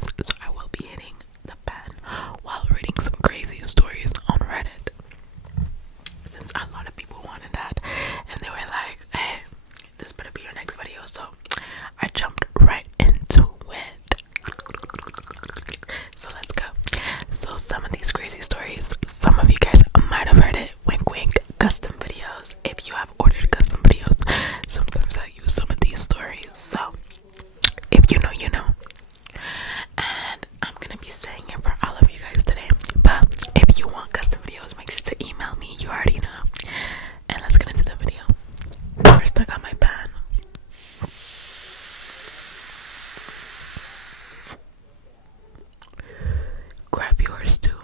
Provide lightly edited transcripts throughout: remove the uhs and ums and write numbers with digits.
stories. So I will be hitting the pen while reading some crazy stories on Reddit. Since a lot of people wanted that, and they were like, hey, this better be your next video. So I jumped right into it. So let's go. So some of these crazy stories, some of you guys might have heard it. Wink wink. Custom videos. If you have ordered custom videos, sometimes I use some of these stories. So if you know, you know. And I'm gonna be saying it for all of you guys today. But if you want custom videos, make sure to email me. You already know. And let's get into the video. First, I got my pen. Grab yours too.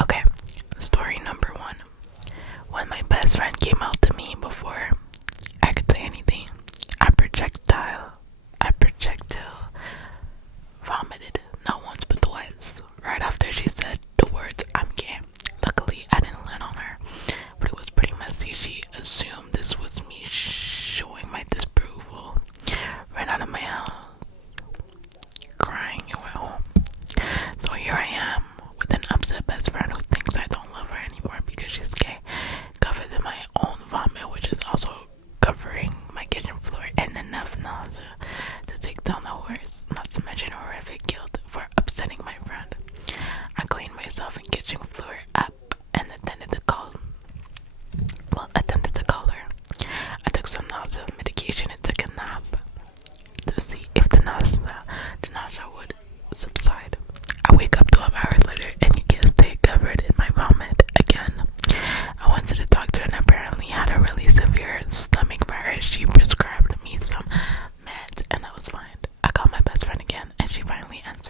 Okay, story number 1. When my best friend came out to me before I could say anything, I projectile vomited, not once but twice, right after she said the words, "I'm gay." Luckily, I didn't land on her, but it was pretty messy. She assumed this was me showing my disapproval. Ran out of my house, crying, and went home. So here I am, with an upset best friend who thinks I don't love her anymore because she's gay, covered in my own vomit, which is also covering my kitchen floor, and enough nausea to take down the horse, not to mention horrific guilt for upsetting my friend. I cleaned myself and kitchen floor up and attempted to call her. I took some nausea medication and took a nap to see if the nausea would subside. I wake up 12 hours later and you can stay covered in my vomit again. I went to the doctor and apparently had a really severe stomach virus. She prescribed me some meds and I was fine. I called my best friend again and she finally answered.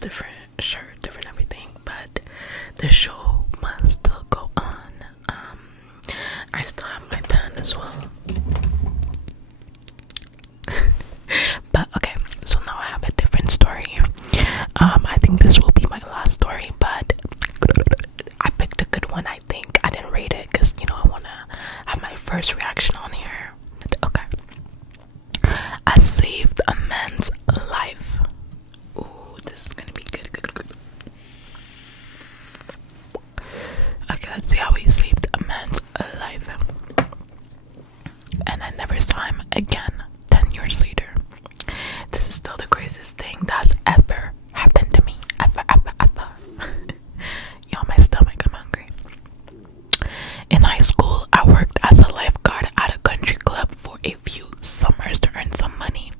different shirt, different everything, but the show must still go on. I still have my pen as well. But okay, so now I have a different story. I think this will be my last story, but I picked a good one. I think I didn't rate it because I want to have my first reaction on here. Okay. I saved a man's life. Ooh, this is gonna be good. Okay, let's see how he saved a man's life. And I never saw him again 10 years later. This is still the craziest thing that's ever happened to me. Ever. Y'all, my stomach, I'm hungry. In high school, I worked as a lifeguard at a country club for a few summers to earn some money.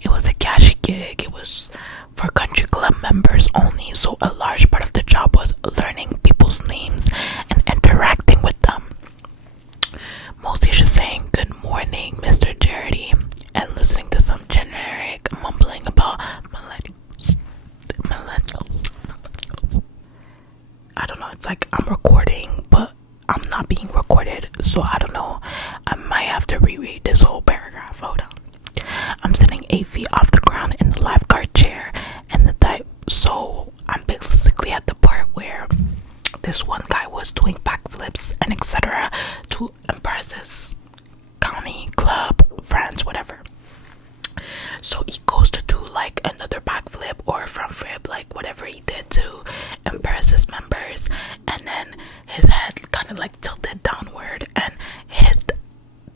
It was a cash gig. It was for country club members only, so a large part of the job was learning people's names and interacting with them. Mostly just saying good morning, Mr. Charity, and listening to some generic mumbling about millennials. I don't know, it's like I'm recording, but I'm not being recorded, so I don't know. I might have to reread this whole paragraph. Hold on. I'm sitting 8 feet off the ground in the lifeguard chair, and so I'm basically at the part where this one guy was doing backflips and etc. to impress his county club friends, whatever. So he goes to do like another backflip or front flip, like whatever he did to impress his members, and then his head kind of like tilted downward and hit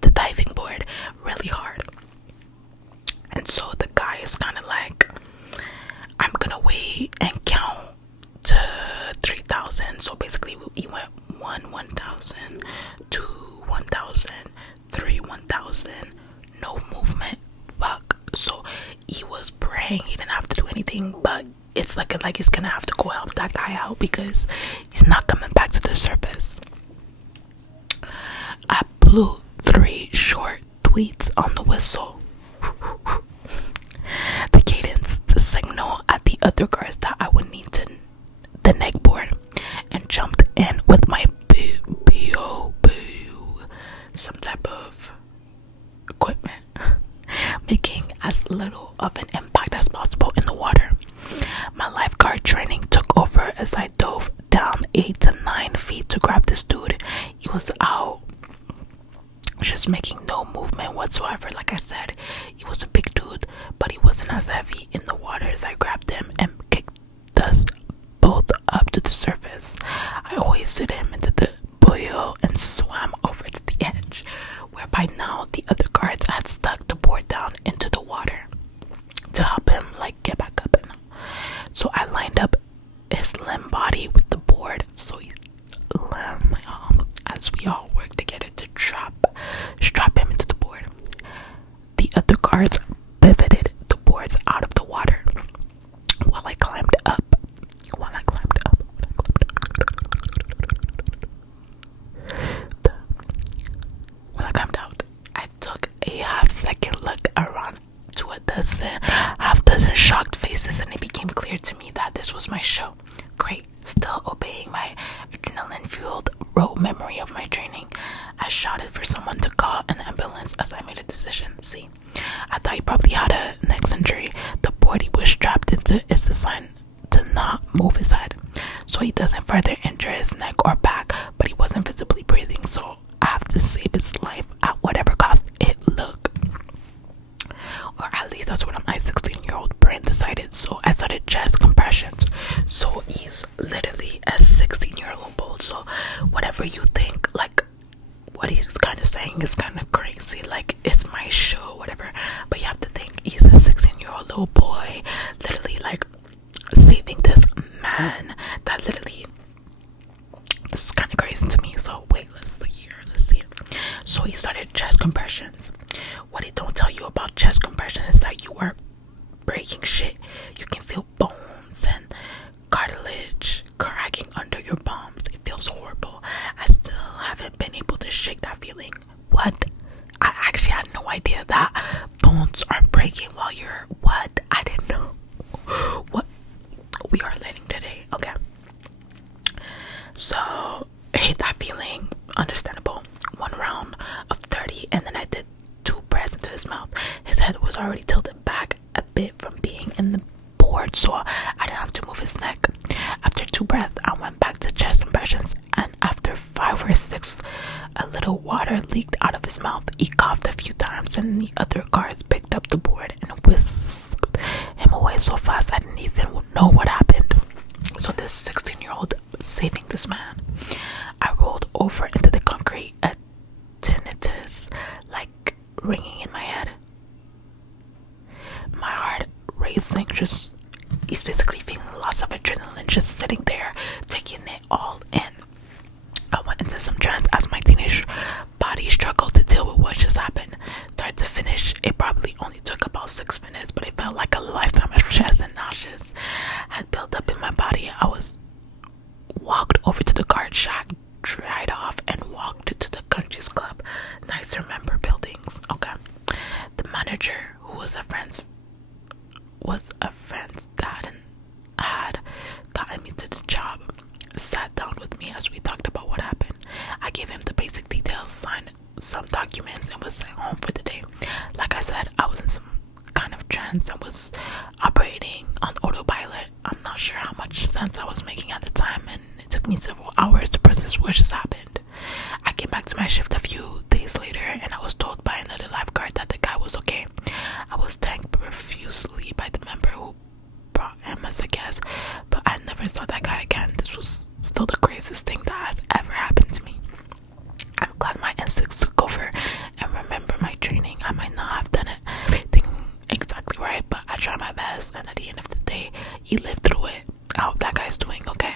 the diving board really hard. And so the guy is kind of like, I'm gonna wait and count to 3,000. So basically he went 1,000, 2, 1,000, 3, 1,000, no movement. Fuck. So he was praying he didn't have to do anything, but it's like he's gonna have to go help that guy out because he's not coming back to the surface. I blew 3 short tweets on the whistle. The cadence to signal at the other guards that I would need to the neck board, and jumped in with my boo, some type of equipment, making as little of an impact as possible in the water. My lifeguard training took over as I dove down 8 to 9 feet to grab this dude. He was out, just making no movement whatsoever. Like I said, he was a big dude, but he wasn't as heavy in the water as I grabbed him and kicked us both up to the surface. I hoisted him into the buoy and swam over to the edge, where by now the other guards had stuck the board down into the water to help him like get back up. So I lined up his limp body with the board, so he as we all worked together to strap him into the board. The other guards pivoted the boards out of the water while I climbed up. When I climbed out, I took a half-second look around to a half dozen shocked faces, and it became clear to me that this was my show. Great. Still obeying my adrenaline-fueled rote memory of my training, I shouted for someone to call an ambulance as I made a decision. See, I thought he probably had a neck injury. The board he was strapped into is designed to not move his head, so he doesn't further injure his neck or back, but he wasn't visibly breathing, so I have to save his life at whatever cost it look. Or at least that's what my 16-year-old brain decided. So I started chest compressions. So he's literally a 16-year-old. So whatever you think, like what he's kind of saying is kind of crazy. Like it's my show, whatever. But you have to think he's a 16-year-old little boy, literally like saving this man. That literally, this is kind of crazy to me. So wait, let's see. So he started chest compressions. What they don't tell you about chest compression is that you are breaking shit. You can feel bones and cartilage cracking under your palms. It feels horrible. I still haven't been able to shake that feeling. What? I actually had no idea that bones are breaking while you're what? I didn't know. we are landing today. Okay. So I hate that feeling. Understandable. One round of 30, and then I did 2 breaths into his mouth. His head was already tilted back a bit from being in the board, so I didn't have to move his neck. After 2 breaths, I went back to chest impressions, and after 5 or 6, a little water leaked out of his mouth. He coughed a few times, and the other guards picked up the board and whisked him away so fast I didn't even know what happened. So this 16-year-old saving this man. I rolled over into the concrete, a tinnitus like ringing in my head. My heart racing, just he's basically feeling lots of adrenaline, just sitting there, taking it all in. I went into some trance as my teenage body struggled to deal with what just happened. Start to finish, it probably only took about 6 minutes, but it felt like a lifetime of stress and nauseous had built up in my body. I was walked over to the guard shack, dried off, and walked to the country's club. Nicer member buildings. Okay. The manager, who was a friend's dad and had gotten me to the job, sat down with me as we talked about what happened. I gave him the basic details, signed some documents, and was sent home for the day. Like I said, I was in some kind of trance and was operating on autopilot. I'm not sure how much sense I was making at the time, and it took me several hours to process what just happened. I came back to my shift a few days later, and I was told by another lifeguard that the guy was okay. I was thanked profusely by the member who brought him as a guest, but I never saw that guy again. This was still the craziest thing that has ever happened to me. I'm glad my instincts took over and remember my training. I might not have done everything exactly right, but I tried my best, and at the end of the day, he lived through it. I hope that guy's doing okay.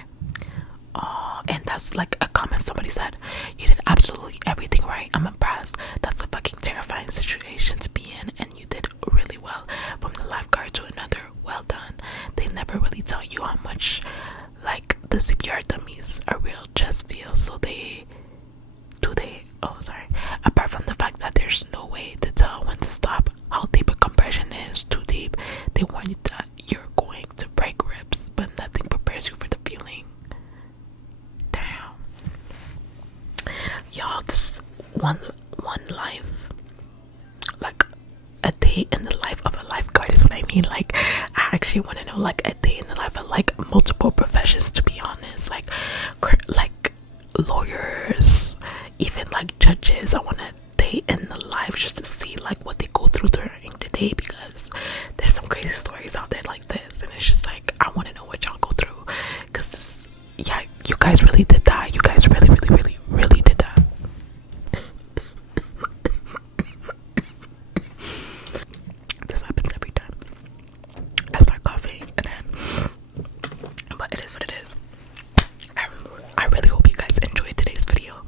And that's like a comment somebody said. You did absolutely everything right. I'm impressed. That's a fucking terrifying situation to be in, and you did really well. From the lifeguard to another, well done. They never really tell you how much like the CPR dummies are real chest feel, so they apart from the fact that there's no way to tell when to stop, how deep a compression is too deep, they warn you that you're going to break ribs, but nothing prepares you for the feeling. Damn. Y'all, this one life, like a day in the life of a lifeguard is what I mean. Like, I actually want to know like a day in the life of like multiple professions, to be honest. Like lawyers, even like judges. I want a day in the life just to see like what they go through during the day, because there's some crazy stories out there like this, and it's just like I want to know what y'all go through, because yeah, you guys really did that. You guys really did that. This happens every time I start coughing, and then, but it is what it is. I really hope you guys enjoyed today's video.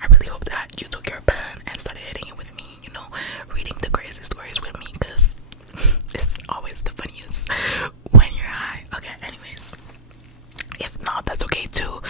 I really hope that you took your pen and started hitting it with me, reading the crazy stories with me, because it's always the funniest when you're high. Okay, anyways, if not, that's okay too.